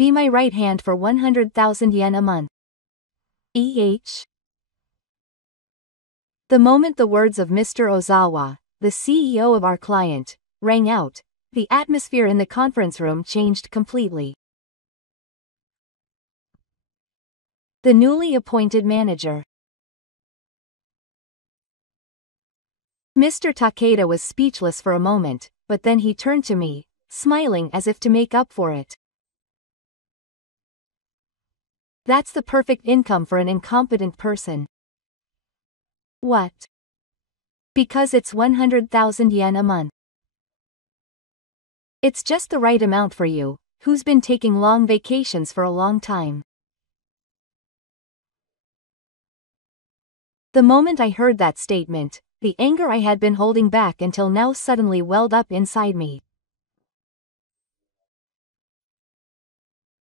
Be my right hand for 100,000 yen a month. The moment the words of Mr. Ozawa, the CEO of our client, rang out, the atmosphere in the conference room changed completely. The newly appointed manager. Mr. Takeda was speechless for a moment, but then he turned to me, smiling as if to make up for it. That's the perfect income for an incompetent person. What? Because it's 100,000 yen a month. It's just the right amount for you, who's been taking long vacations for a long time. The moment I heard that statement, the anger I had been holding back until now suddenly welled up inside me.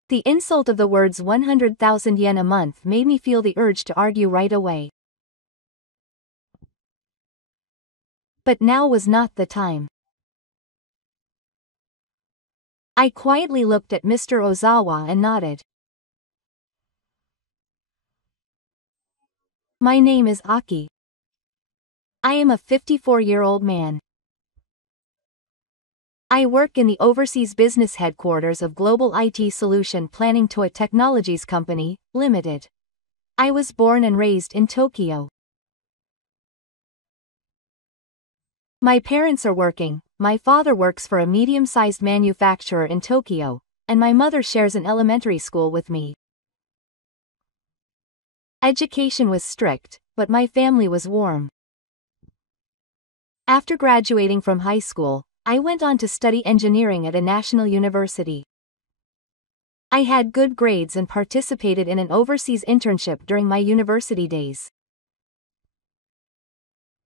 The insult of the words 100,000 yen a month made me feel the urge to argue right away. But now was not the time. I quietly looked at Mr. Ozawa and nodded. My name is Aki. I am a 54-year-old man. I work in the overseas business headquarters of Global IT Solution Planning Toy Technologies Company, Limited. I was born and raised in Tokyo. My parents are working. My father works for a medium-sized manufacturer in Tokyo, and my mother shares an elementary school with me. Education was strict, but my family was warm. After graduating from high school, I went on to study engineering at a national university. I had good grades and participated in an overseas internship during my university days.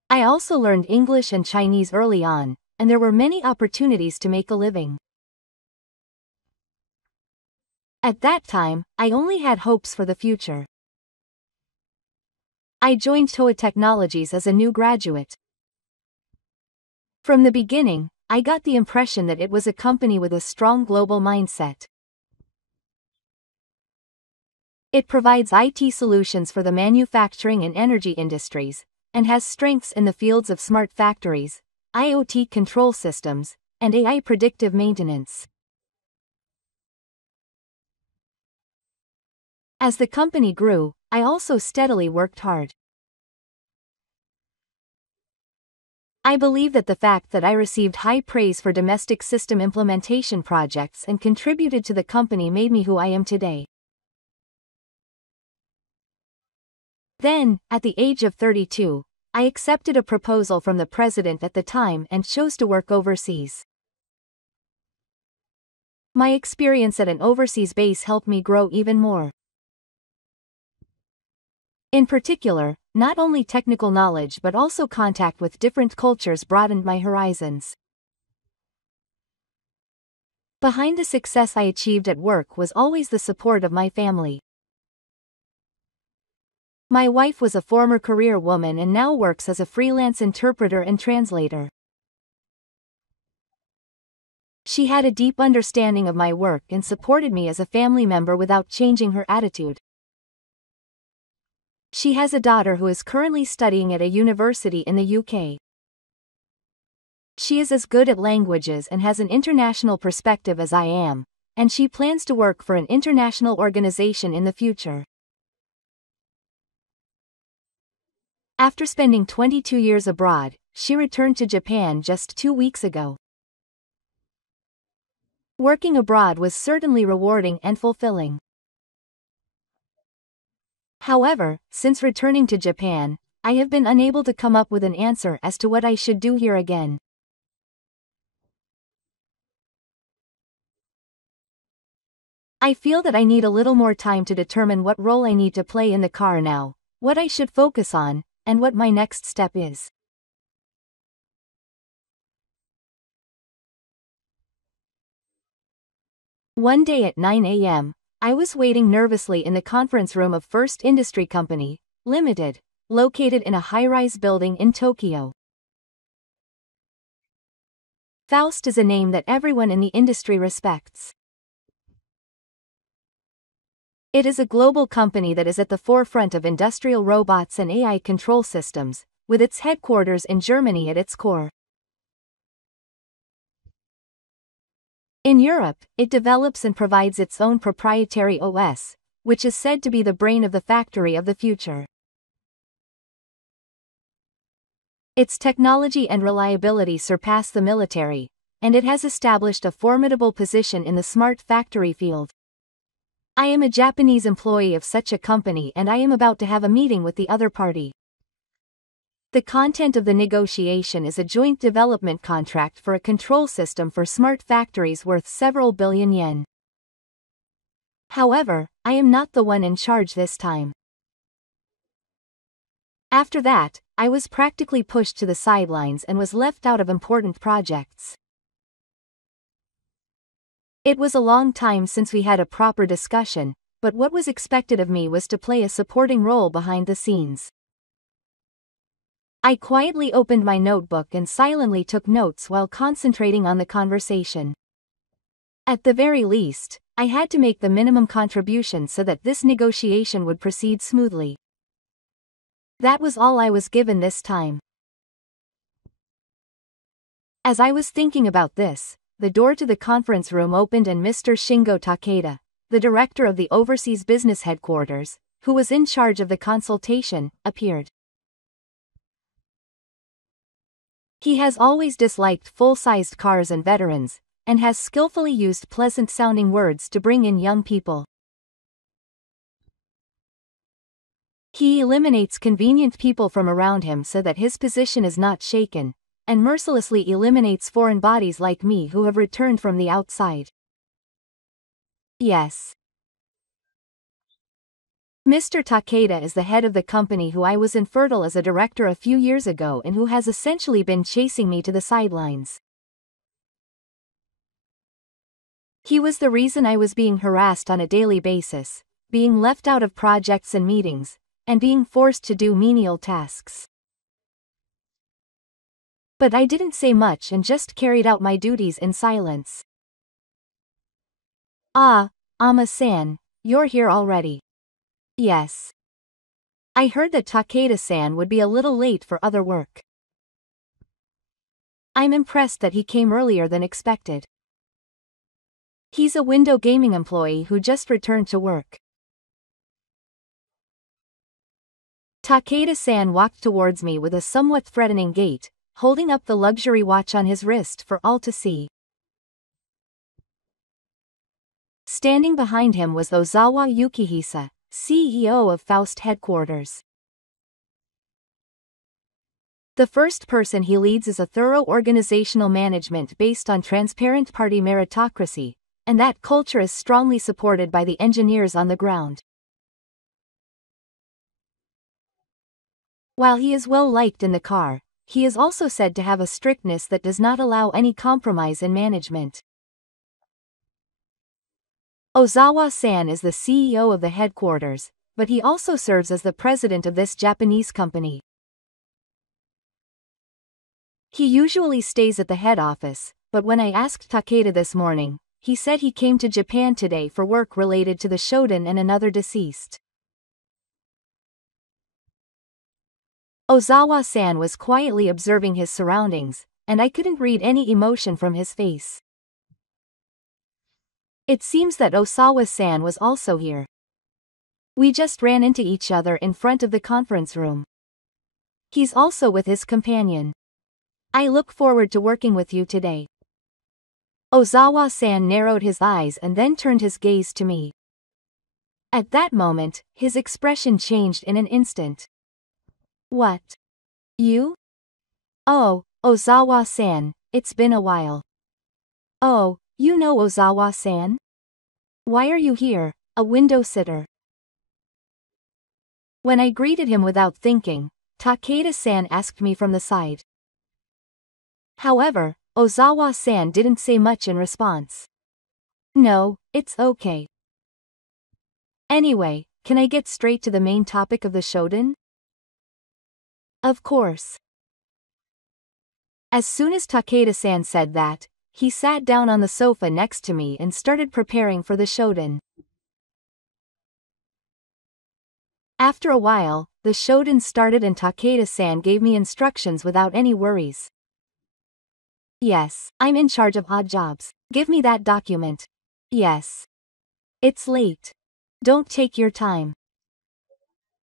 I also learned English and Chinese early on, and there were many opportunities to make a living. At that time, I only had hopes for the future. I joined Toei Technologies as a new graduate. From the beginning, I got the impression that it was a company with a strong global mindset. It provides IT solutions for the manufacturing and energy industries, and has strengths in the fields of smart factories, IoT control systems, and AI predictive maintenance. As the company grew, I also steadily worked hard. I believe that the fact that I received high praise for domestic system implementation projects and contributed to the company made me who I am today. Then, at the age of 32, I accepted a proposal from the president at the time and chose to work overseas. My experience at an overseas base helped me grow even more. In particular, not only technical knowledge but also contact with different cultures broadened my horizons. Behind the success I achieved at work was always the support of my family. My wife was a former career woman and now works as a freelance interpreter and translator. She had a deep understanding of my work and supported me as a family member without changing her attitude. She has a daughter who is currently studying at a university in the UK. She is as good at languages and has an international perspective as I am, and she plans to work for an international organization in the future. After spending 22 years abroad, she returned to Japan just 2 weeks ago. Working abroad was certainly rewarding and fulfilling. However, since returning to Japan, I have been unable to come up with an answer as to what I should do here again. I feel that I need a little more time to determine what role I need to play in the car now, what I should focus on, and what my next step is. One day at 9 a.m., I was waiting nervously in the conference room of First Industry Company, Limited, located in a high-rise building in Tokyo. Faust is a name that everyone in the industry respects. It is a global company that is at the forefront of industrial robots and AI control systems, with its headquarters in Germany at its core. In Europe, it develops and provides its own proprietary OS, which is said to be the brain of the factory of the future. Its technology and reliability surpass the military, and it has established a formidable position in the smart factory field. I am a Japanese employee of such a company and I am about to have a meeting with the other party. The content of the negotiation is a joint development contract for a control system for smart factories worth several billion yen. However, I am not the one in charge this time. After that, I was practically pushed to the sidelines and was left out of important projects. It was a long time since we had a proper discussion, but what was expected of me was to play a supporting role behind the scenes. I quietly opened my notebook and silently took notes while concentrating on the conversation. At the very least, I had to make the minimum contribution so that this negotiation would proceed smoothly. That was all I was given this time. As I was thinking about this, the door to the conference room opened and Mr. Shingo Takeda, the director of the overseas business headquarters, who was in charge of the consultation, appeared. He has always disliked full-sized cars and veterans, and has skillfully used pleasant-sounding words to bring in young people. He eliminates convenient people from around him so that his position is not shaken, and mercilessly eliminates foreign bodies like me who have returned from the outside. Yes. Mr. Takeda is the head of the company who I was infertile as a director a few years ago and who has essentially been chasing me to the sidelines. He was the reason I was being harassed on a daily basis, being left out of projects and meetings, and being forced to do menial tasks. But I didn't say much and just carried out my duties in silence. Ah, Ama-san, you're here already. Yes. I heard that Takeda-san would be a little late for other work. I'm impressed that he came earlier than expected. He's a window gaming employee who just returned to work. Takeda-san walked towards me with a somewhat threatening gait, holding up the luxury watch on his wrist for all to see. Standing behind him was Ozawa Yukihisa, CEO of Faust headquarters. The first person he leads is a thorough organizational management based on transparent party meritocracy, and that culture is strongly supported by the engineers on the ground. While he is well liked in the car, he is also said to have a strictness that does not allow any compromise in management. Ozawa-san is the CEO of the headquarters, but he also serves as the president of this Japanese company. He usually stays at the head office, but when I asked Takeda this morning, he said he came to Japan today for work related to the Shodan and another deceased. Ozawa-san was quietly observing his surroundings, and I couldn't read any emotion from his face. It seems that Osawa-san was also here. We just ran into each other in front of the conference room. He's also with his companion. I look forward to working with you today. Ozawa-san narrowed his eyes and then turned his gaze to me. At that moment, his expression changed in an instant. What? You? Oh, Ozawa-san, it's been a while. Oh, you know Ozawa-san? Why are you here, a window sitter? When I greeted him without thinking, Takeda-san asked me from the side. However, Ozawa-san didn't say much in response. No, it's okay. Anyway, can I get straight to the main topic of the Shodan? Of course. As soon as Takeda-san said that, he sat down on the sofa next to me and started preparing for the Shodan. After a while, the shodan started and Takeda-san gave me instructions without any worries. Yes, I'm in charge of odd jobs. Give me that document. Yes. It's late. Don't take your time.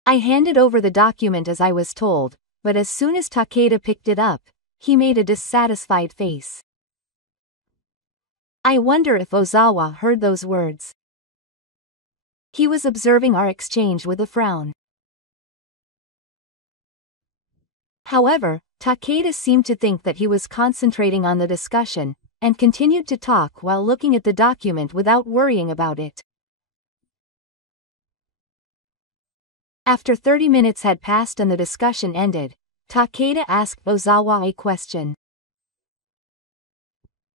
I handed over the document as I was told, but as soon as Takeda picked it up, he made a dissatisfied face. I wonder if Ozawa heard those words. He was observing our exchange with a frown. However, Takeda seemed to think that he was concentrating on the discussion, and continued to talk while looking at the document without worrying about it. After 30 minutes had passed and the discussion ended, Takeda asked Ozawa a question.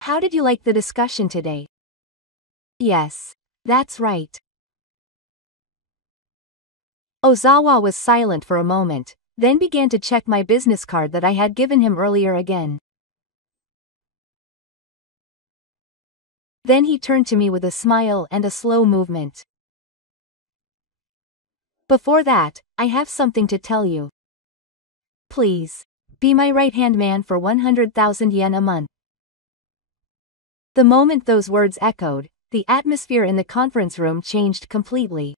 How did you like the discussion today? Yes, that's right. Ozawa was silent for a moment, then began to check my business card that I had given him earlier again. Then he turned to me with a smile and a slow movement. Before that, I have something to tell you. Please, be my right-hand man for 100,000 yen a month. The moment those words echoed, the atmosphere in the conference room changed completely.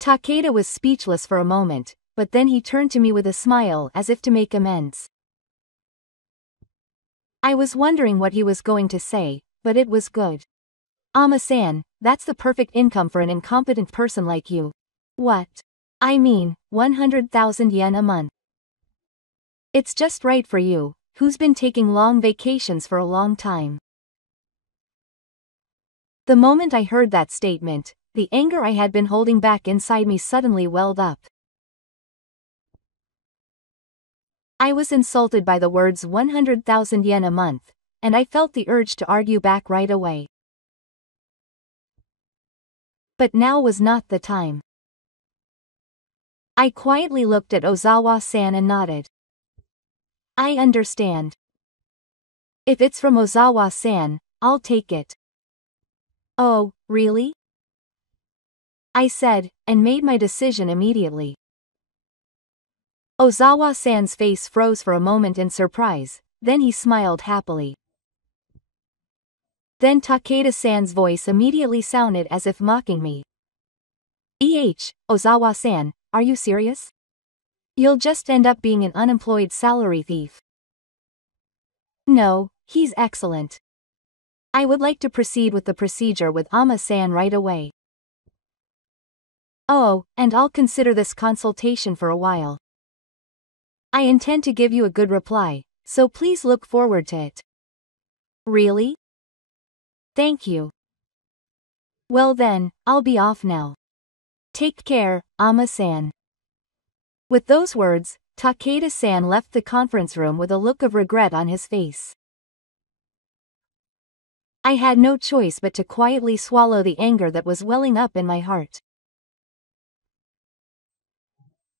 Takeda was speechless for a moment, but then he turned to me with a smile as if to make amends. I was wondering what he was going to say, but it was good. Ama-san, that's the perfect income for an incompetent person like you. What? I mean, 100,000 yen a month. It's just right for you, who's been taking long vacations for a long time. The moment I heard that statement, the anger I had been holding back inside me suddenly welled up. I was insulted by the words 100,000 yen a month, and I felt the urge to argue back right away. But now was not the time. I quietly looked at Ozawa-san and nodded. I understand. If it's from Ozawa-san, I'll take it. Oh, really? I said, and made my decision immediately. Ozawa-san's face froze for a moment in surprise, then he smiled happily. Then Takeda-san's voice immediately sounded as if mocking me. Ozawa-san, are you serious? You'll just end up being an unemployed salary thief. No, he's excellent. I would like to proceed with the procedure with Ama-san right away. Oh, and I'll consider this consultation for a while. I intend to give you a good reply, so please look forward to it. Really? Thank you. Well then, I'll be off now. Take care, Ama-san. With those words, Takeda-san left the conference room with a look of regret on his face. I had no choice but to quietly swallow the anger that was welling up in my heart.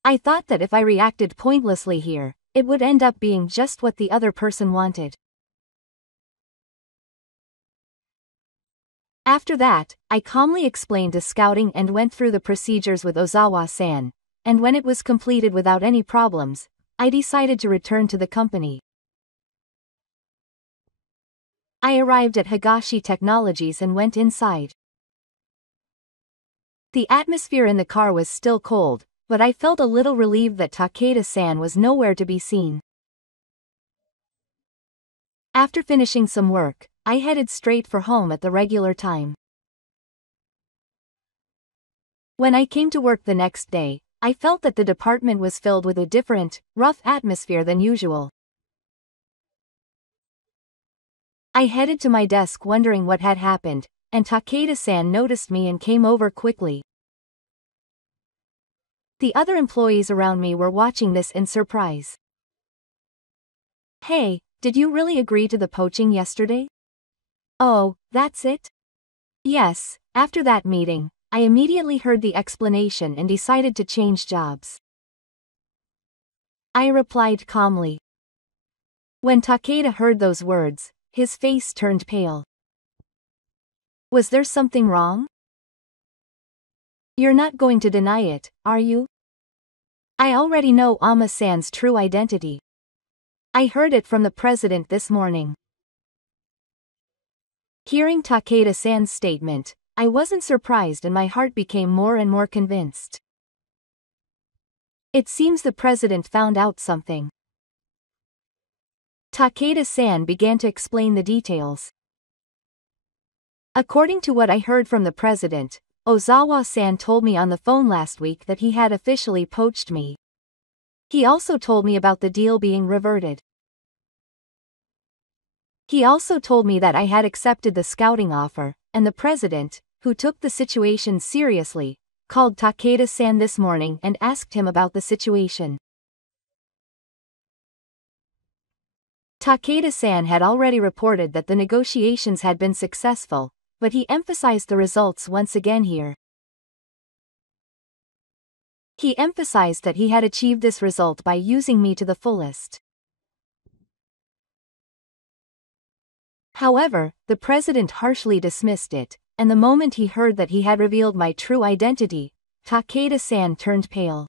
I thought that if I reacted pointlessly here, it would end up being just what the other person wanted. After that, I calmly explained the scouting and went through the procedures with Ozawa-san, and when it was completed without any problems, I decided to return to the company. I arrived at Higashi Technologies and went inside. The atmosphere in the car was still cold, but I felt a little relieved that Takeda-san was nowhere to be seen. After finishing some work, I headed straight for home at the regular time. When I came to work the next day, I felt that the department was filled with a different, rough atmosphere than usual. I headed to my desk wondering what had happened, and Takeda-san noticed me and came over quickly. The other employees around me were watching this in surprise. Hey, did you really agree to the poaching yesterday? Oh, that's it? Yes, after that meeting, I immediately heard the explanation and decided to change jobs. I replied calmly. When Takeda heard those words, his face turned pale. Was there something wrong? You're not going to deny it, are you? I already know Ama-san's true identity. I heard it from the president this morning. Hearing Takeda-san's statement, I wasn't surprised and my heart became more and more convinced. It seems the president found out something. Takeda-san began to explain the details. According to what I heard from the president, Ozawa-san told me on the phone last week that he had officially poached me. He also told me about the deal being reverted. He also told me that I had accepted the scouting offer, and the president, who took the situation seriously, called Takeda-san this morning and asked him about the situation. Takeda-san had already reported that the negotiations had been successful, but he emphasized the results once again here. He emphasized that he had achieved this result by using me to the fullest. However, the president harshly dismissed it, and the moment he heard that he had revealed my true identity, Takeda-san turned pale.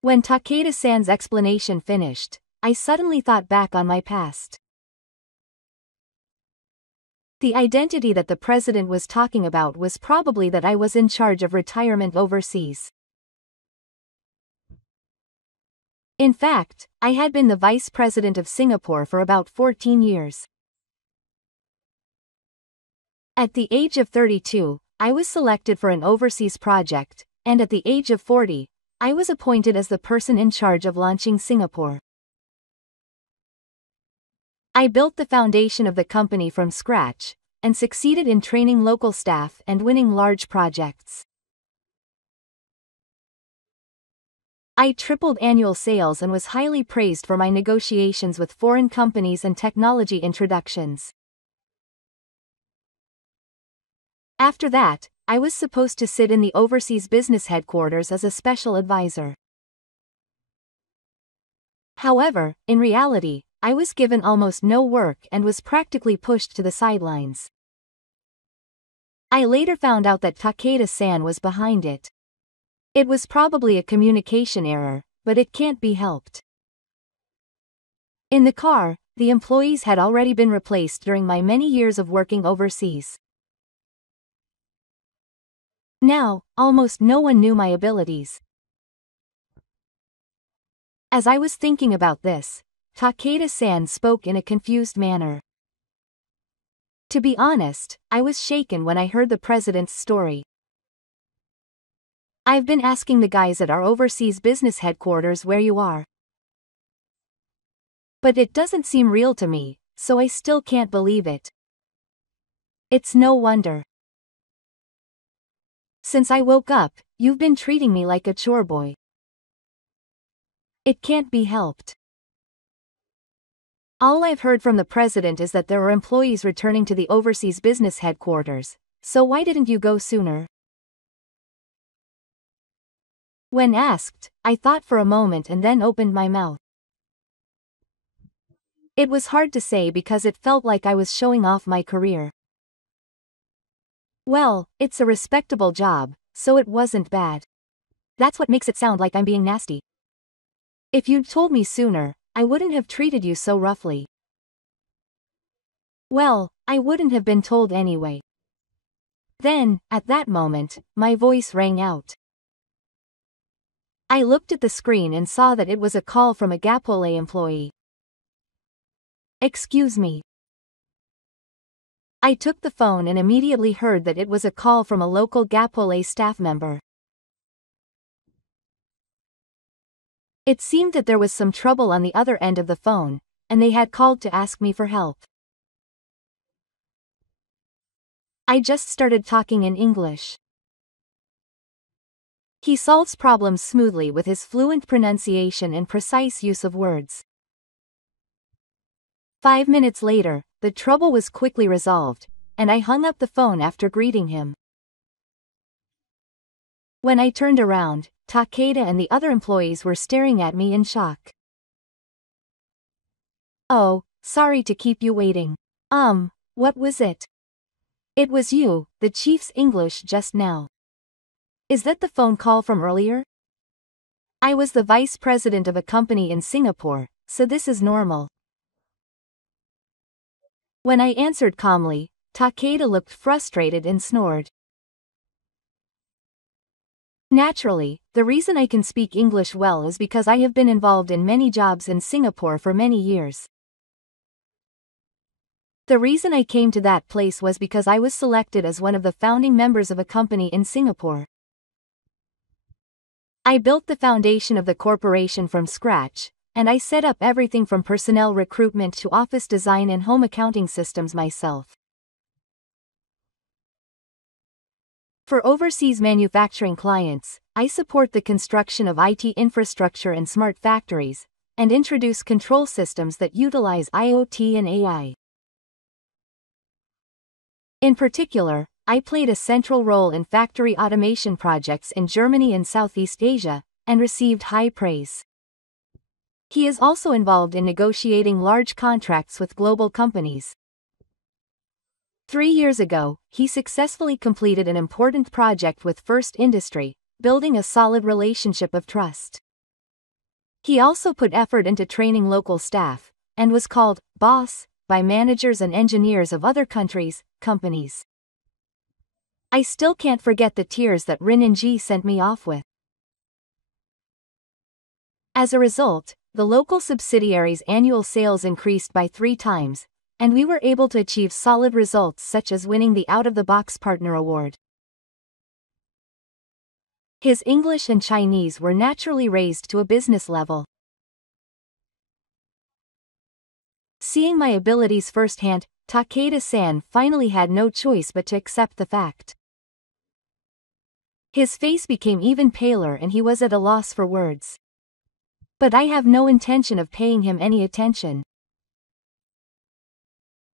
When Takeda-san's explanation finished, I suddenly thought back on my past. The identity that the president was talking about was probably that I was in charge of retirement overseas. In fact, I had been the vice president of Singapore for about 14 years. At the age of 32, I was selected for an overseas project, and at the age of 40, I was appointed as the person in charge of launching Singapore. I built the foundation of the company from scratch, and succeeded in training local staff and winning large projects. I tripled annual sales and was highly praised for my negotiations with foreign companies and technology introductions. After that, I was supposed to sit in the overseas business headquarters as a special advisor. However, in reality, I was given almost no work and was practically pushed to the sidelines. I later found out that Takeda-san was behind it. It was probably a communication error, but it can't be helped. In the car, the employees had already been replaced during my many years of working overseas. Now, almost no one knew my abilities. As I was thinking about this, Takeda-san spoke in a confused manner. To be honest, I was shaken when I heard the president's story. I've been asking the guys at our overseas business headquarters where you are. But it doesn't seem real to me, so I still can't believe it. It's no wonder. Since I woke up, you've been treating me like a chore boy. It can't be helped. All I've heard from the president is that there are employees returning to the overseas business headquarters, so why didn't you go sooner? When asked, I thought for a moment and then opened my mouth. It was hard to say because it felt like I was showing off my career. Well, it's a respectable job, so it wasn't bad. That's what makes it sound like I'm being nasty. If you'd told me sooner, I wouldn't have treated you so roughly. Well, I wouldn't have been told anyway. Then, at that moment, my voice rang out. I looked at the screen and saw that it was a call from a Gapole employee. Excuse me. I took the phone and immediately heard that it was a call from a local Gapole staff member. It seemed that there was some trouble on the other end of the phone, and they had called to ask me for help. I just started talking in English. He solves problems smoothly with his fluent pronunciation and precise use of words. 5 minutes later, the trouble was quickly resolved, and I hung up the phone after greeting him. When I turned around, Takeda and the other employees were staring at me in shock. Oh, sorry to keep you waiting. What was it? It was you, the chief's English just now. Is that the phone call from earlier? I was the vice president of a company in Singapore, so this is normal. When I answered calmly, Takeda looked frustrated and snored. Naturally, the reason I can speak English well is because I have been involved in many jobs in Singapore for many years. The reason I came to that place was because I was selected as one of the founding members of a company in Singapore. I built the foundation of the corporation from scratch, and I set up everything from personnel recruitment to office design and home accounting systems myself. For overseas manufacturing clients, I support the construction of IT infrastructure and smart factories, and introduce control systems that utilize IoT and AI. In particular, I played a central role in factory automation projects in Germany and Southeast Asia, and received high praise. He is also involved in negotiating large contracts with global companies. 3 years ago, he successfully completed an important project with First Industry, building a solid relationship of trust. He also put effort into training local staff, and was called boss by managers and engineers of other companies. I still can't forget the tears that Rin and Ji sent me off with. As a result, the local subsidiary's annual sales increased by 3 times, and we were able to achieve solid results such as winning the Out-of-the-Box Partner Award. His English and Chinese were naturally raised to a business level. Seeing my abilities firsthand, Takeda-san finally had no choice but to accept the fact. His face became even paler and he was at a loss for words. But I have no intention of paying him any attention.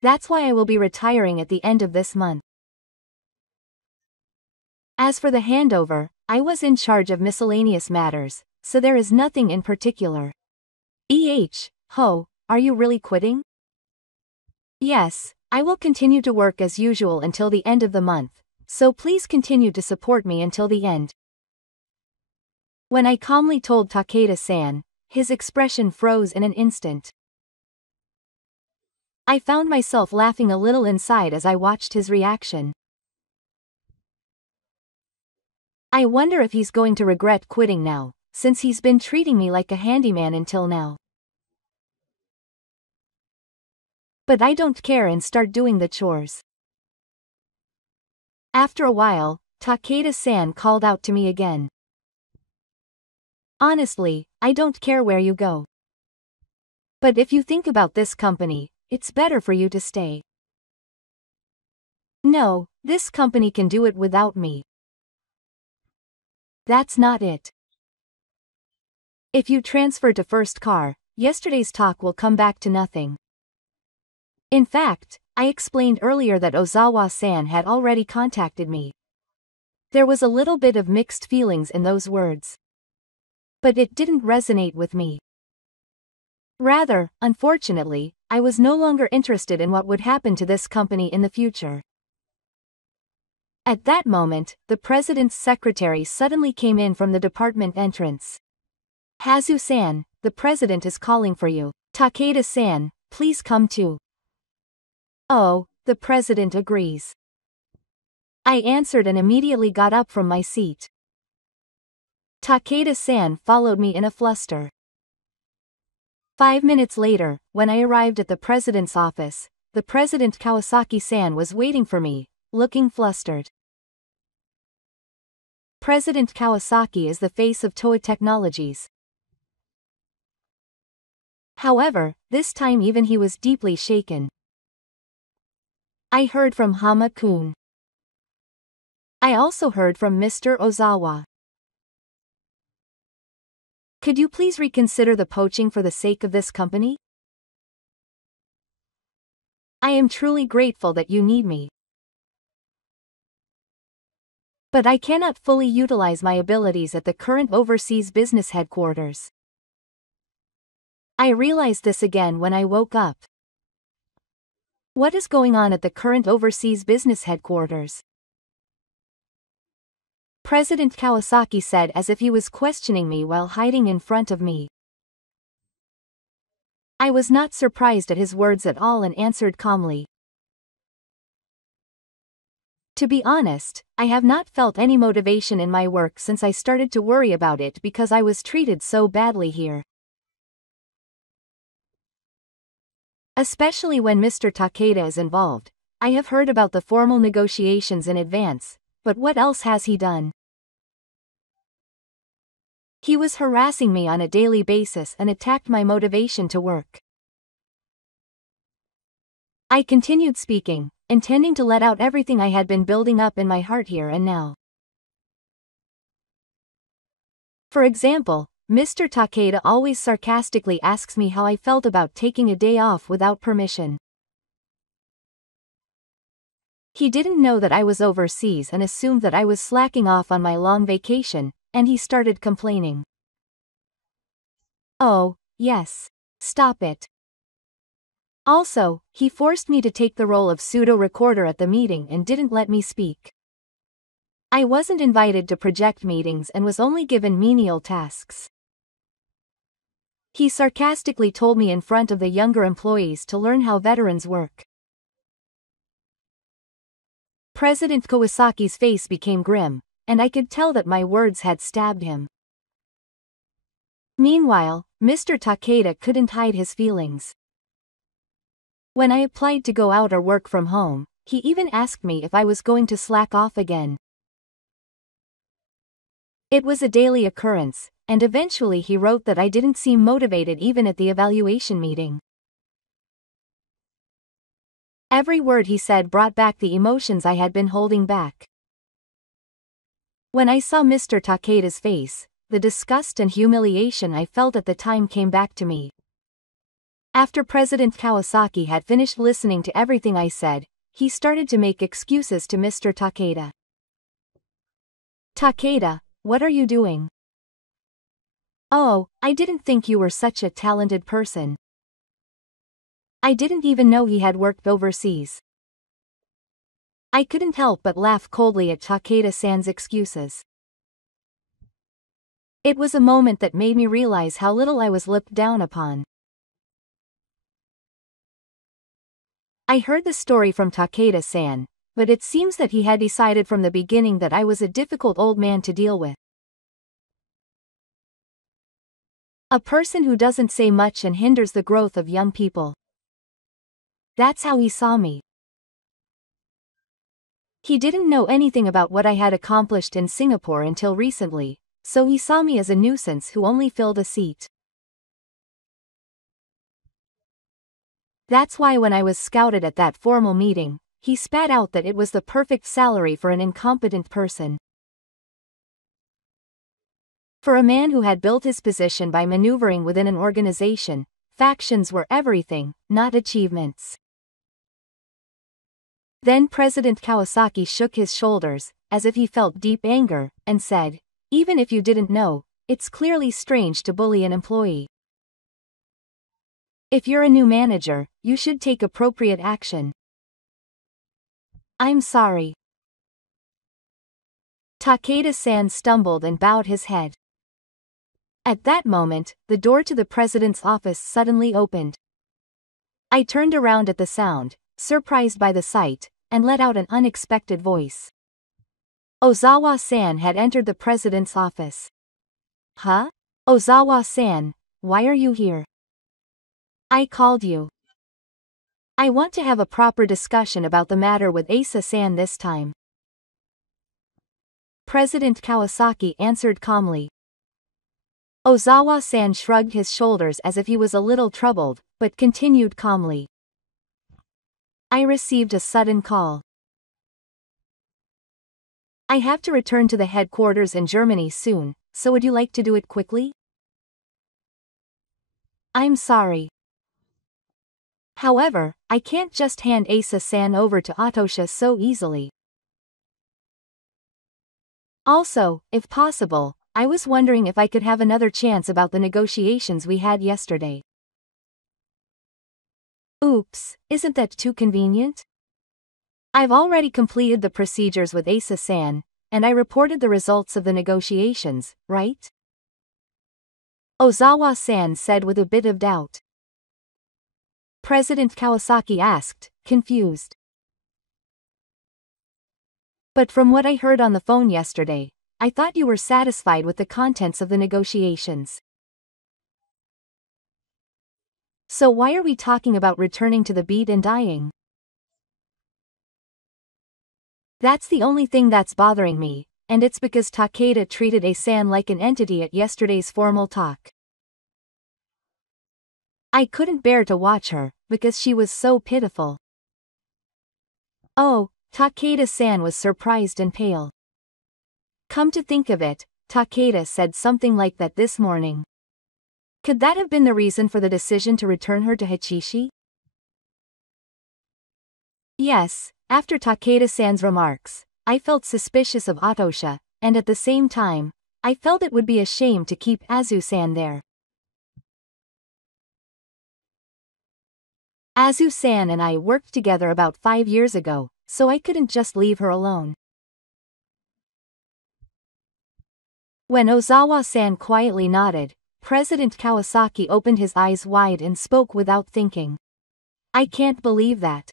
That's why I will be retiring at the end of this month. As for the handover, I was in charge of miscellaneous matters, so there is nothing in particular. Ho, are you really quitting? Yes, I will continue to work as usual until the end of the month, so please continue to support me until the end. When I calmly told Takeda-san, his expression froze in an instant. I found myself laughing a little inside as I watched his reaction. I wonder if he's going to regret quitting now, since he's been treating me like a handyman until now. But I don't care and start doing the chores. After a while, Takeda-san called out to me again. Honestly, I don't care where you go. But if you think about this company, it's better for you to stay. No, this company can do it without me. That's not it. If you transfer to First Car, yesterday's talk will come back to nothing. In fact, I explained earlier that Ozawa-san had already contacted me. There was a little bit of mixed feelings in those words. But it didn't resonate with me. Rather, unfortunately, I was no longer interested in what would happen to this company in the future. At that moment, the president's secretary suddenly came in from the department entrance. Hazu-san, the president is calling for you. Takeda-san, please come too. Oh, the president agrees. I answered and immediately got up from my seat. Takeda-san followed me in a fluster. 5 minutes later, when I arrived at the president's office, the president Kawasaki-san was waiting for me, looking flustered. President Kawasaki is the face of Toei Technologies. However, this time even he was deeply shaken. I heard from Hama-kun. I also heard from Mr. Ozawa. Could you please reconsider the poaching for the sake of this company? I am truly grateful that you need me. But I cannot fully utilize my abilities at the current overseas business headquarters. I realized this again when I woke up. What is going on at the current overseas business headquarters? President Kawasaki said as if he was questioning me while hiding in front of me. I was not surprised at his words at all and answered calmly. To be honest, I have not felt any motivation in my work since I started to worry about it because I was treated so badly here. Especially when Mr. Takeda is involved. I have heard about the formal negotiations in advance, but what else has he done? He was harassing me on a daily basis and attacked my motivation to work. I continued speaking, intending to let out everything I had been building up in my heart here and now. For example, Mr. Takeda always sarcastically asks me how I felt about taking a day off without permission. He didn't know that I was overseas and assumed that I was slacking off on my long vacation, and he started complaining. Oh, yes. Stop it. Also, he forced me to take the role of pseudo-recorder at the meeting and didn't let me speak. I wasn't invited to project meetings and was only given menial tasks. He sarcastically told me in front of the younger employees to learn how veterans work. President Kawasaki's face became grim, and I could tell that my words had stabbed him. Meanwhile, Mr. Takeda couldn't hide his feelings. When I applied to go out or work from home, he even asked me if I was going to slack off again. It was a daily occurrence, and eventually he wrote that I didn't seem motivated even at the evaluation meeting. Every word he said brought back the emotions I had been holding back. When I saw Mr. Takeda's face, the disgust and humiliation I felt at the time came back to me. After President Kawasaki had finished listening to everything I said, he started to make excuses to Mr. Takeda. Takeda, what are you doing? Oh, I didn't think you were such a talented person. I didn't even know he had worked overseas. I couldn't help but laugh coldly at Takeda-san's excuses. It was a moment that made me realize how little I was looked down upon. I heard the story from Takeda-san, but it seems that he had decided from the beginning that I was a difficult old man to deal with. A person who doesn't say much and hinders the growth of young people. That's how he saw me. He didn't know anything about what I had accomplished in Singapore until recently, so he saw me as a nuisance who only filled a seat. That's why when I was scouted at that formal meeting, he spat out that it was the perfect salary for an incompetent person. For a man who had built his position by maneuvering within an organization, factions were everything, not achievements. Then President Kawasaki shook his shoulders, as if he felt deep anger, and said, "Even if you didn't know, it's clearly strange to bully an employee. If you're a new manager, you should take appropriate action." I'm sorry. Takeda-san stumbled and bowed his head. At that moment, the door to the president's office suddenly opened. I turned around at the sound, surprised by the sight, and let out an unexpected voice. Ozawa-san had entered the president's office. Huh? Ozawa-san, why are you here? I called you. I want to have a proper discussion about the matter with Asa-san this time. President Kawasaki answered calmly. Ozawa-san shrugged his shoulders as if he was a little troubled, but continued calmly. I received a sudden call. I have to return to the headquarters in Germany soon, so would you like to do it quickly? I'm sorry. However, I can't just hand Asa-san over to Atosha so easily. Also, if possible, I was wondering if I could have another chance about the negotiations we had yesterday. Oops, isn't that too convenient? I've already completed the procedures with Asa-san, and I reported the results of the negotiations, right? Ozawa-san said with a bit of doubt. President Kawasaki asked, confused. But from what I heard on the phone yesterday, I thought you were satisfied with the contents of the negotiations. So why are we talking about returning to the beat and dying? That's the only thing that's bothering me, and it's because Takeda treated Asan like an entity at yesterday's formal talk. I couldn't bear to watch her, because she was so pitiful. Oh, Takeda-san was surprised and pale. Come to think of it, Takeda said something like that this morning. Could that have been the reason for the decision to return her to Hachishi? Yes, after Takeda-san's remarks, I felt suspicious of Atosha, and at the same time, I felt it would be a shame to keep Azu-san there. Azu-san and I worked together about 5 years ago, so I couldn't just leave her alone. When Ozawa-san quietly nodded, President Kawasaki opened his eyes wide and spoke without thinking. I can't believe that.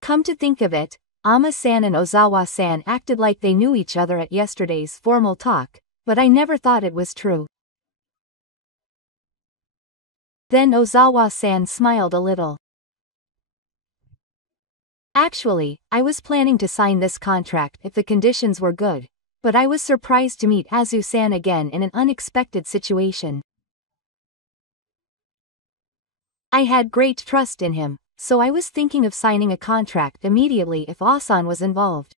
Come to think of it, Ama-san and Ozawa-san acted like they knew each other at yesterday's formal talk, but I never thought it was true. Then Ozawa-san smiled a little. Actually, I was planning to sign this contract if the conditions were good, but I was surprised to meet Azu-san again in an unexpected situation. I had great trust in him, so I was thinking of signing a contract immediately if Asan was involved.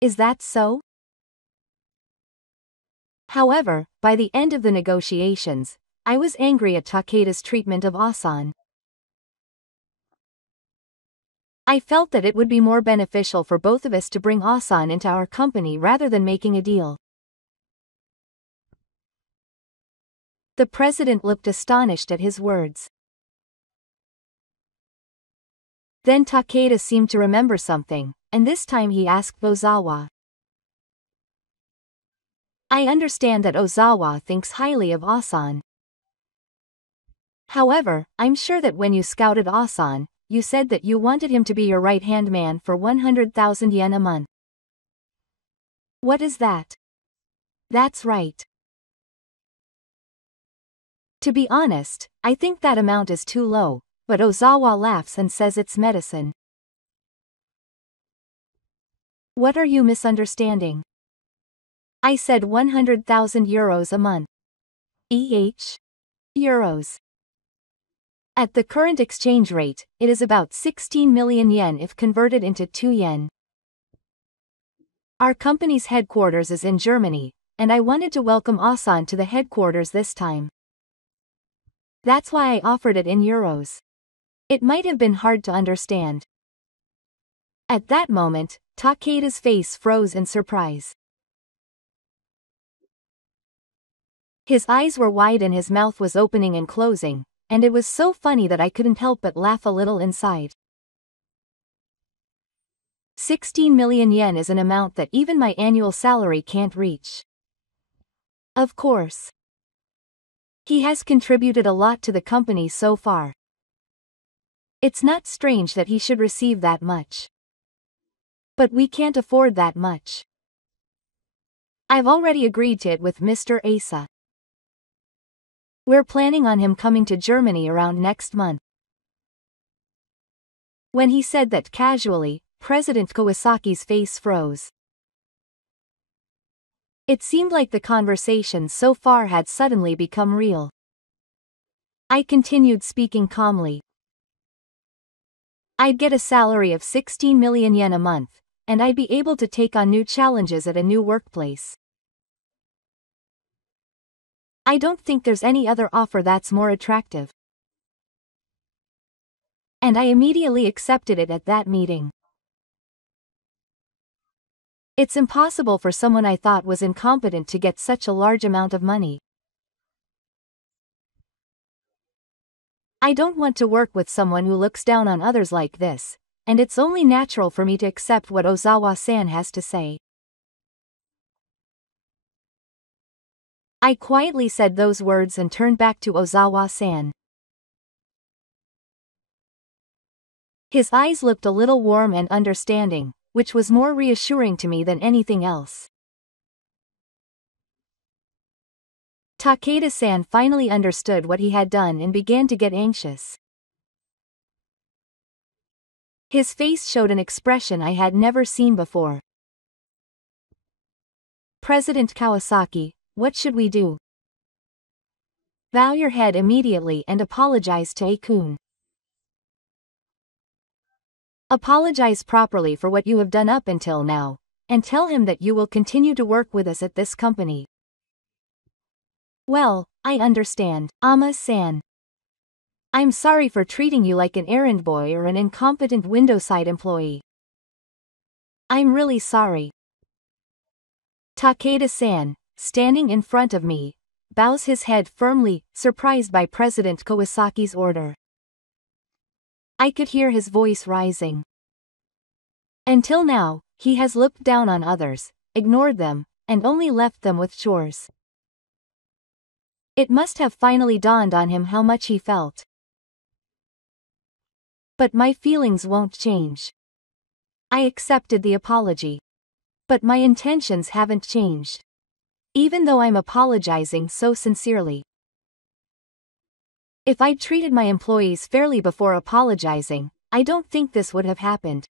Is that so? However, by the end of the negotiations, I was angry at Takeda's treatment of Asan. I felt that it would be more beneficial for both of us to bring Asan into our company rather than making a deal. The president looked astonished at his words. Then Takeda seemed to remember something, and this time he asked Ozawa. I understand that Ozawa thinks highly of Asan. However, I'm sure that when you scouted Asan, you said that you wanted him to be your right-hand man for 100,000 yen a month. What is that? That's right. To be honest, I think that amount is too low, but Ozawa laughs and says it's medicine. What are you misunderstanding? I said 100,000 euros a month. Euros. At the current exchange rate, it is about 16 million yen if converted into 2 yen. Our company's headquarters is in Germany, and I wanted to welcome Asan to the headquarters this time. That's why I offered it in euros. It might have been hard to understand. At that moment, Takeda's face froze in surprise. His eyes were wide and his mouth was opening and closing, and it was so funny that I couldn't help but laugh a little inside. 16 million yen is an amount that even my annual salary can't reach. Of course. He has contributed a lot to the company so far. It's not strange that he should receive that much. But we can't afford that much. I've already agreed to it with Mr. Asa. We're planning on him coming to Germany around next month. When he said that casually, President Kawasaki's face froze. It seemed like the conversation so far had suddenly become real. I continued speaking calmly. I'd get a salary of 16 million yen a month, and I'd be able to take on new challenges at a new workplace. I don't think there's any other offer that's more attractive. And I immediately accepted it at that meeting. It's impossible for someone I thought was incompetent to get such a large amount of money. I don't want to work with someone who looks down on others like this, and it's only natural for me to accept what Ozawa-san has to say. I quietly said those words and turned back to Ozawa-san. His eyes looked a little warm and understanding, which was more reassuring to me than anything else. Takeda-san finally understood what he had done and began to get anxious. His face showed an expression I had never seen before. President Kawasaki, what should we do? Bow your head immediately and apologize to A-kun. Apologize properly for what you have done up until now, and tell him that you will continue to work with us at this company. Well, I understand, Ama-san. I'm sorry for treating you like an errand boy or an incompetent windowside employee. I'm really sorry. Takeda-san, standing in front of me, bows his head firmly, surprised by President Kawasaki's order. I could hear his voice rising. Until now, he has looked down on others, ignored them, and only left them with chores. It must have finally dawned on him how much he felt. But my feelings won't change. I accepted the apology. But my intentions haven't changed. Even though I'm apologizing so sincerely. If I'd treated my employees fairly before apologizing, I don't think this would have happened.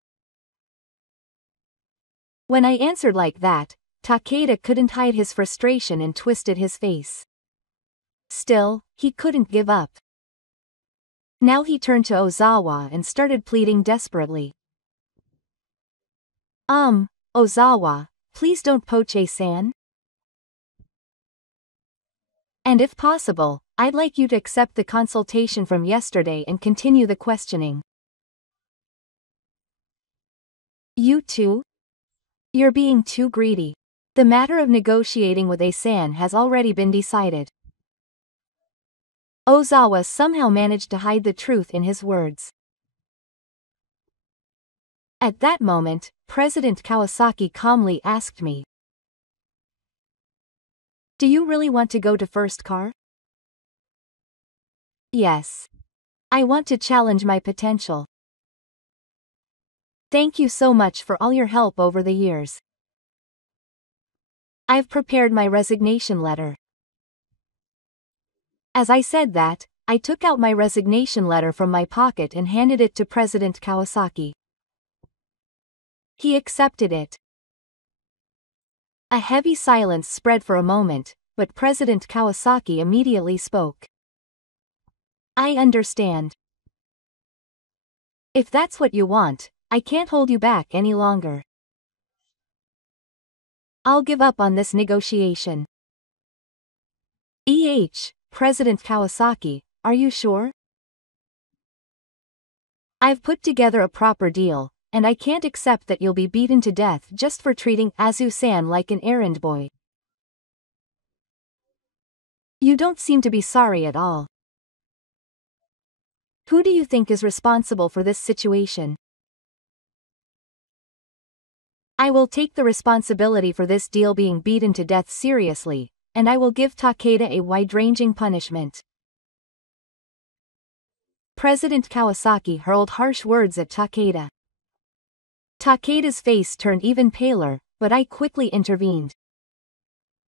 When I answered like that, Takeda couldn't hide his frustration and twisted his face. Still, he couldn't give up. Now he turned to Ozawa and started pleading desperately. Ozawa, please don't poach A-san. And if possible, I'd like you to accept the consultation from yesterday and continue the questioning. You too? You're being too greedy. The matter of negotiating with A-san has already been decided. Ozawa somehow managed to hide the truth in his words. At that moment, President Kawasaki calmly asked me, "Do you really want to go to first car?" Yes. I want to challenge my potential. Thank you so much for all your help over the years. I've prepared my resignation letter. As I said that, I took out my resignation letter from my pocket and handed it to President Kawasaki. He accepted it. A heavy silence spread for a moment, but President Kawasaki immediately spoke. I understand. If that's what you want, I can't hold you back any longer. I'll give up on this negotiation. President Kawasaki, are you sure? I've put together a proper deal, and I can't accept that you'll be beaten to death just for treating Azu-san like an errand boy. You don't seem to be sorry at all. Who do you think is responsible for this situation? I will take the responsibility for this deal being beaten to death seriously, and I will give Takeda a wide-ranging punishment. President Kawasaki hurled harsh words at Takeda. Takeda's face turned even paler, but I quickly intervened.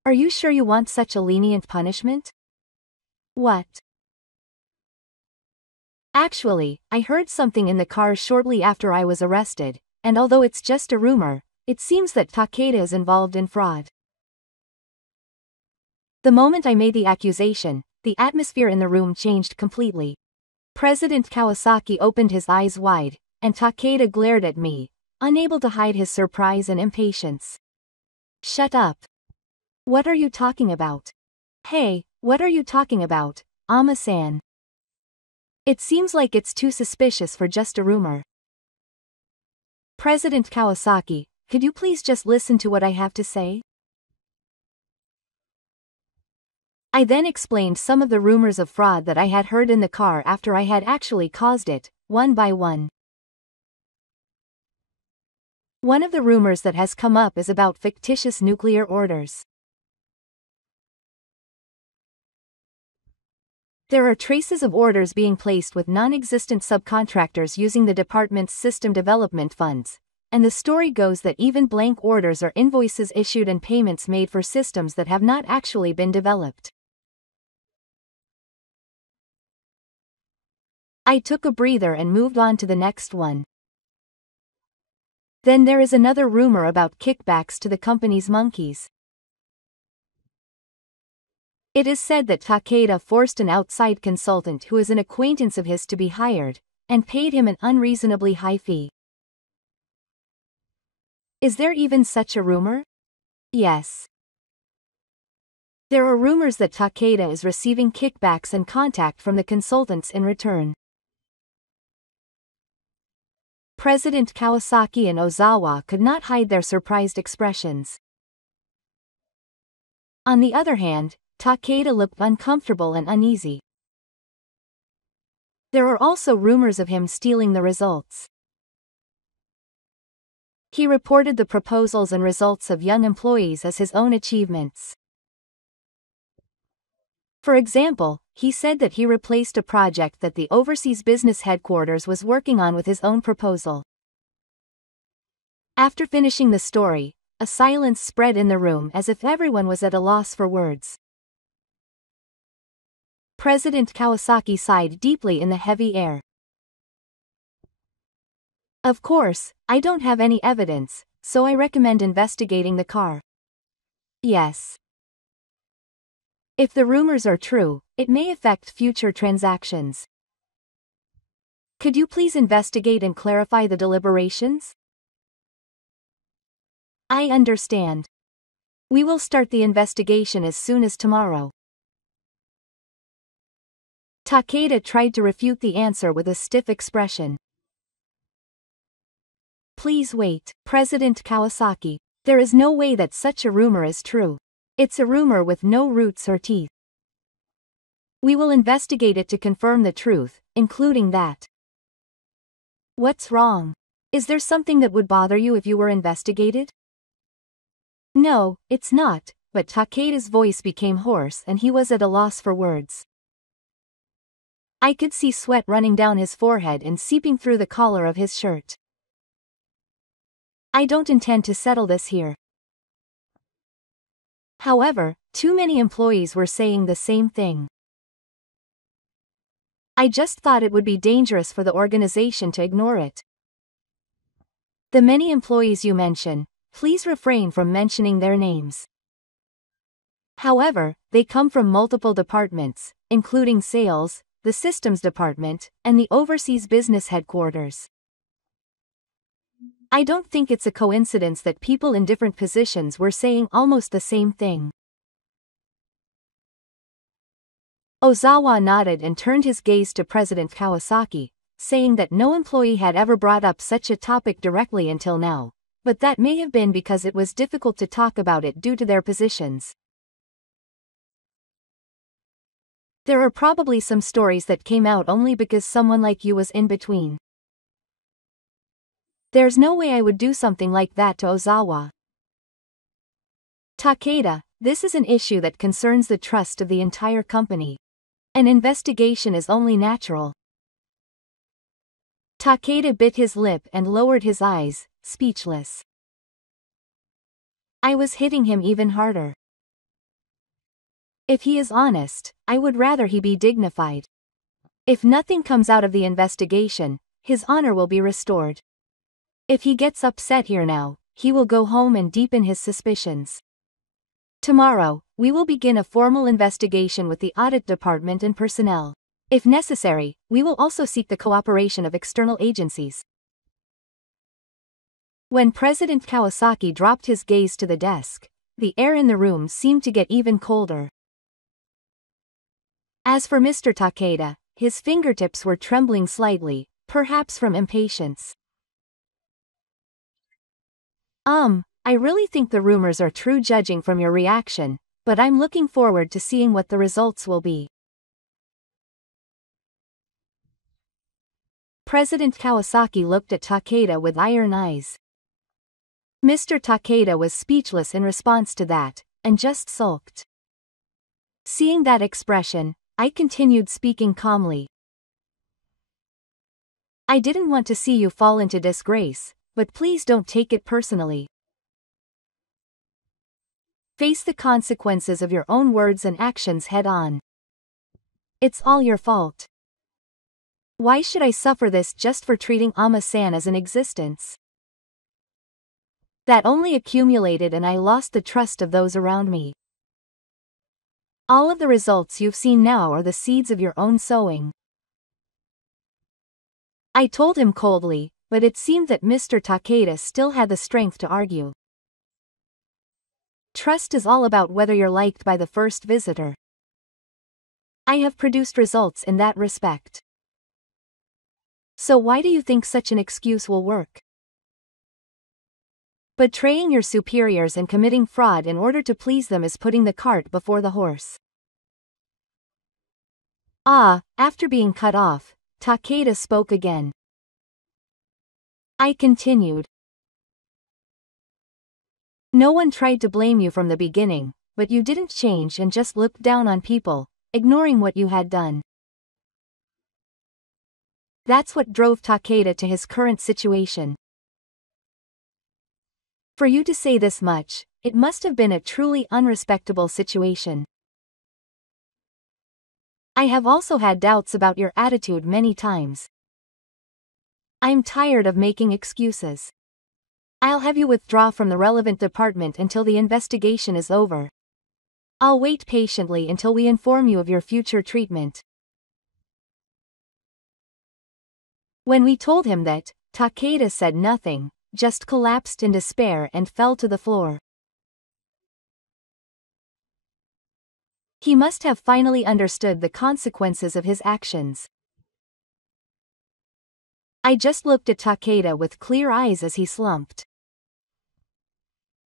Are you sure you want such a lenient punishment? What? Actually, I heard something in the car shortly after I was arrested, and although it's just a rumor, it seems that Takeda is involved in fraud. The moment I made the accusation, the atmosphere in the room changed completely. President Kawasaki opened his eyes wide, and Takeda glared at me, unable to hide his surprise and impatience. Shut up. What are you talking about? Hey, what are you talking about, Ama-san? It seems like it's too suspicious for just a rumor. President Kawasaki, could you please just listen to what I have to say? I then explained some of the rumors of fraud that I had heard in the car after I had actually caused it, one by one. One of the rumors that has come up is about fictitious nuclear orders. There are traces of orders being placed with non-existent subcontractors using the department's system development funds, and the story goes that even blank orders are invoices issued and payments made for systems that have not actually been developed. I took a breather and moved on to the next one. Then there is another rumor about kickbacks to the company's monkeys. It is said that Takeda forced an outside consultant who is an acquaintance of his to be hired, and paid him an unreasonably high fee. Is there even such a rumor? Yes. There are rumors that Takeda is receiving kickbacks and contact from the consultants in return. President Kawasaki and Ozawa could not hide their surprised expressions. On the other hand, Takeda looked uncomfortable and uneasy. There are also rumors of him stealing the results. He reported the proposals and results of young employees as his own achievements. For example, he said that he replaced a project that the overseas business headquarters was working on with his own proposal. After finishing the story, a silence spread in the room as if everyone was at a loss for words. President Kawasaki sighed deeply in the heavy air. Of course, I don't have any evidence, so I recommend investigating the car. Yes. If the rumors are true, it may affect future transactions. Could you please investigate and clarify the deliberations? I understand. We will start the investigation as soon as tomorrow. Takeda tried to refute the answer with a stiff expression. Please wait, President Kawasaki. There is no way that such a rumor is true. It's a rumor with no roots or teeth. We will investigate it to confirm the truth, including that. What's wrong? Is there something that would bother you if you were investigated? No, it's not, but Takeda's voice became hoarse and he was at a loss for words. I could see sweat running down his forehead and seeping through the collar of his shirt. I don't intend to settle this here. However, too many employees were saying the same thing. I just thought it would be dangerous for the organization to ignore it. The many employees you mention, please refrain from mentioning their names. However, they come from multiple departments, including sales, the systems department, and the overseas business headquarters. I don't think it's a coincidence that people in different positions were saying almost the same thing. Ozawa nodded and turned his gaze to President Kawasaki, saying that no employee had ever brought up such a topic directly until now, but that may have been because it was difficult to talk about it due to their positions. There are probably some stories that came out only because someone like you was in between. There's no way I would do something like that to Ozawa. Takeda, this is an issue that concerns the trust of the entire company. An investigation is only natural. Takeda bit his lip and lowered his eyes, speechless. I was hitting him even harder. If he is honest, I would rather he be dignified. If nothing comes out of the investigation, his honor will be restored. If he gets upset here now, he will go home and deepen his suspicions. Tomorrow, we will begin a formal investigation with the audit department and personnel. If necessary, we will also seek the cooperation of external agencies. When President Kawasaki dropped his gaze to the desk, the air in the room seemed to get even colder. As for Mr. Takeda, his fingertips were trembling slightly, perhaps from impatience. I really think the rumors are true judging from your reaction, But I'm looking forward to seeing what the results will be. President Kawasaki looked at Takeda with iron eyes. Mr. Takeda was speechless in response to that, and just sulked. Seeing that expression, I continued speaking calmly. I didn't want to see you fall into disgrace, but please don't take it personally. Face the consequences of your own words and actions head on. It's all your fault. Why should I suffer this just for treating Ama-san as an existence? That only accumulated and I lost the trust of those around me. All of the results you've seen now are the seeds of your own sowing. I told him coldly, but it seemed that Mr. Takeda still had the strength to argue. Trust is all about whether you're liked by the first visitor. I have produced results in that respect. So why do you think such an excuse will work? Betraying your superiors and committing fraud in order to please them is putting the cart before the horse. After being cut off, Takeda spoke again. I continued. No one tried to blame you from the beginning, but you didn't change and just looked down on people, ignoring what you had done. That's what drove Takeda to his current situation. For you to say this much, it must have been a truly unrespectable situation. I have also had doubts about your attitude many times. I'm tired of making excuses. I'll have you withdraw from the relevant department until the investigation is over. I'll wait patiently until we inform you of your future treatment. When we told him that, Takeda said nothing, just collapsed in despair and fell to the floor. He must have finally understood the consequences of his actions. I just looked at Takeda with clear eyes as he slumped.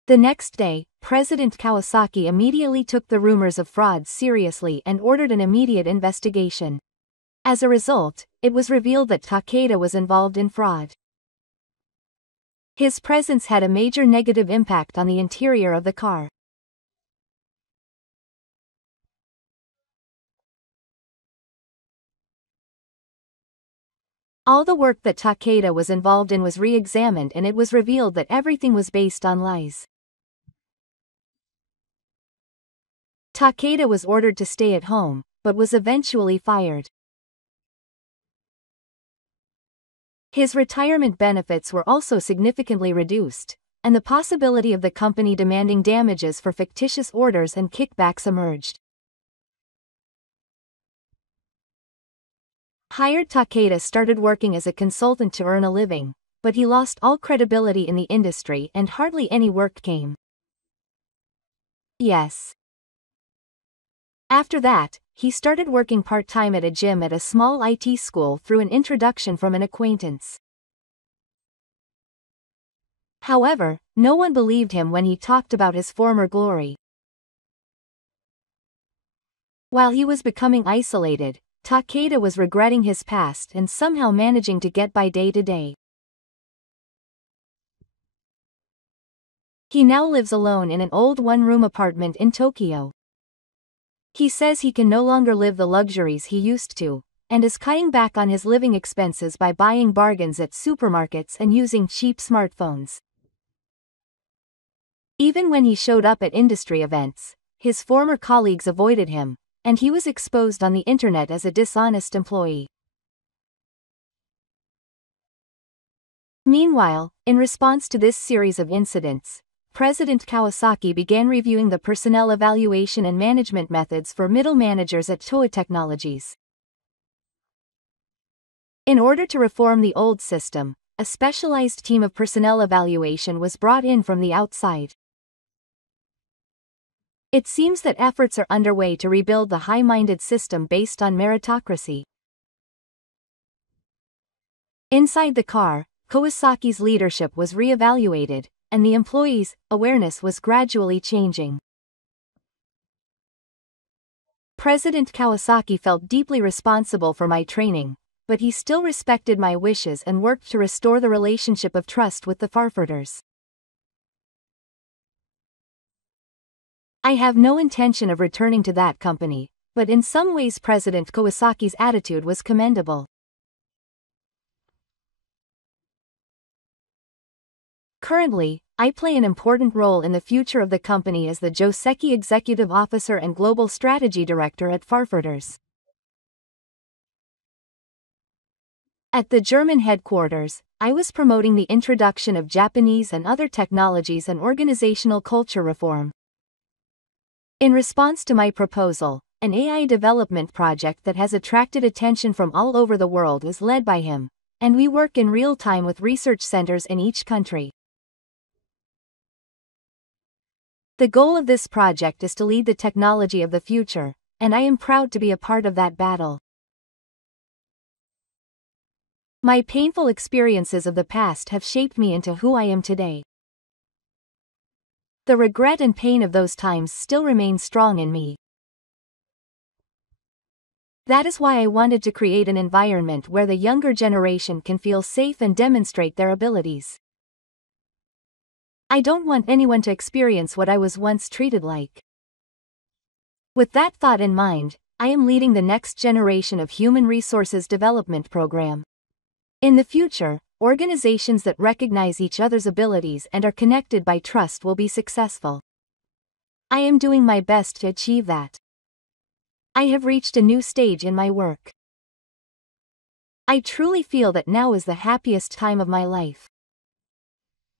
The next day, President Kawasaki immediately took the rumors of fraud seriously and ordered an immediate investigation. As a result, it was revealed that Takeda was involved in fraud. His presence had a major negative impact on the interior of the car. All the work that Takeda was involved in was re-examined and it was revealed that everything was based on lies. Takeda was ordered to stay at home, but was eventually fired. His retirement benefits were also significantly reduced, and the possibility of the company demanding damages for fictitious orders and kickbacks emerged. Hired Takeda started working as a consultant to earn a living, but he lost all credibility in the industry and hardly any work came. Yes. After that, he started working part-time at a gym at a small IT school through an introduction from an acquaintance. However, no one believed him when he talked about his former glory. While he was becoming isolated, Takeda was regretting his past and somehow managing to get by day to day. He now lives alone in an old one-room apartment in Tokyo. He says he can no longer live the luxuries he used to, and is cutting back on his living expenses by buying bargains at supermarkets and using cheap smartphones. Even when he showed up at industry events, his former colleagues avoided him, and he was exposed on the internet as a dishonest employee. Meanwhile, in response to this series of incidents, President Kawasaki began reviewing the personnel evaluation and management methods for middle managers at Toei Technologies. In order to reform the old system, a specialized team of personnel evaluation was brought in from the outside. It seems that efforts are underway to rebuild the high-minded system based on meritocracy. Inside the car, Kawasaki's leadership was re-evaluated, and the employees' awareness was gradually changing. President Kawasaki felt deeply responsible for my training, but he still respected my wishes and worked to restore the relationship of trust with the Farforders. I have no intention of returning to that company, but in some ways President Kawasaki's attitude was commendable. Currently, I play an important role in the future of the company as the Joseki Executive Officer and Global Strategy Director at Farforders. At the German headquarters, I was promoting the introduction of Japanese and other technologies and organizational culture reform. In response to my proposal, an AI development project that has attracted attention from all over the world is led by him, and we work in real time with research centers in each country. The goal of this project is to lead the technology of the future, and I am proud to be a part of that battle. My painful experiences of the past have shaped me into who I am today. The regret and pain of those times still remain strong in me. That is why I wanted to create an environment where the younger generation can feel safe and demonstrate their abilities. I don't want anyone to experience what I was once treated like. With that thought in mind, I am leading the next generation of human resources development program. In the future, organizations that recognize each other's abilities and are connected by trust will be successful. I am doing my best to achieve that. I have reached a new stage in my work. I truly feel that now is the happiest time of my life.